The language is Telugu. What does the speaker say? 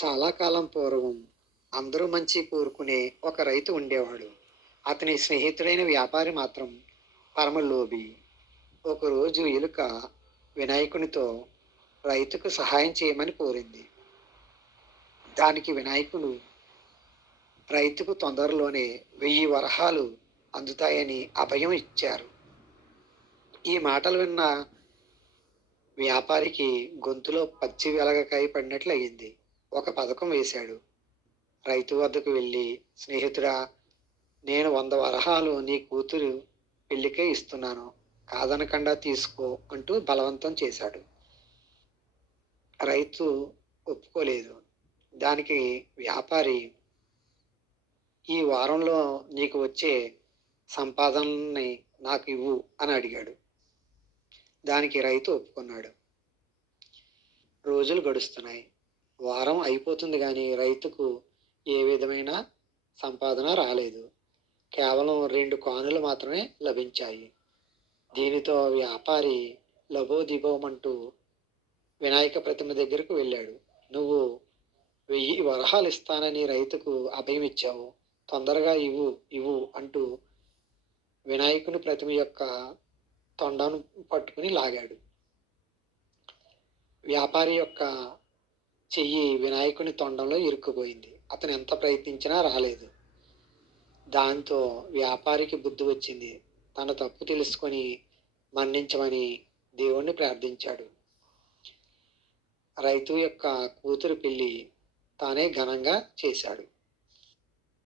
చాలా కాలం పూర్వం అందరూ మంచి కోరుకునే ఒక రైతు ఉండేవాడు. అతని స్నేహితుడైన వ్యాపారి మాత్రం పరమ లోభి. ఒకరోజు ఎలుక వినాయకునితో రైతుకు సహాయం చేయమని కోరింది. దానికి వినాయకుడు రైతుకు తొందరలోనే 1000 వరహాలు అందుతాయని అభయం ఇచ్చారు. ఈ మాటలు విన్న వ్యాపారికి గొంతులో పచ్చి వెలగకాయ పడినట్లు అయింది. ఒక పథకం వేశాడు. రైతు వద్దకు వెళ్ళి, స్నేహితుడా, నేను 100 వరహాలు నీ కూతురు పెళ్లికే ఇస్తున్నాను, కాదనకుండా తీసుకో అంటూ బలవంతం చేశాడు. రైతు ఒప్పుకోలేదు. దానికి వ్యాపారి, ఈ వారంలో నీకు వచ్చే సంపాదనని నాకు ఇవ్వు అని అడిగాడు. దానికి రైతు ఒప్పుకున్నాడు. రోజులు గడుస్తున్నాయి. వారం అయిపోతుంది కానీ రైతుకు ఏ విధమైన సంపాదన రాలేదు. కేవలం 2 కానులు మాత్రమే లభించాయి. దీనితో వ్యాపారి లబోదిబోమంటూ వినాయక ప్రతిమ దగ్గరకు వెళ్ళాడు. నువ్వు 1000 వరహాలు ఇస్తానని రైతుకు అభయం ఇచ్చావు, తొందరగా ఇవ్వు ఇవ్వు అంటూ వినాయకుని ప్రతిమ యొక్క తొండను పట్టుకుని లాగాడు. వ్యాపారి యొక్క చెయ్యి వినాయకుని తొండంలో ఇరుక్కుపోయింది. అతను ఎంత ప్రయత్నించినా రాలేదు. దాంతో వ్యాపారికి బుద్ధి వచ్చింది. తన తప్పు తెలుసుకొని మన్నించమని దేవుణ్ణి ప్రార్థించాడు. రైతు యొక్క కూతురు పెళ్లి తానే ఘనంగా చేశాడు.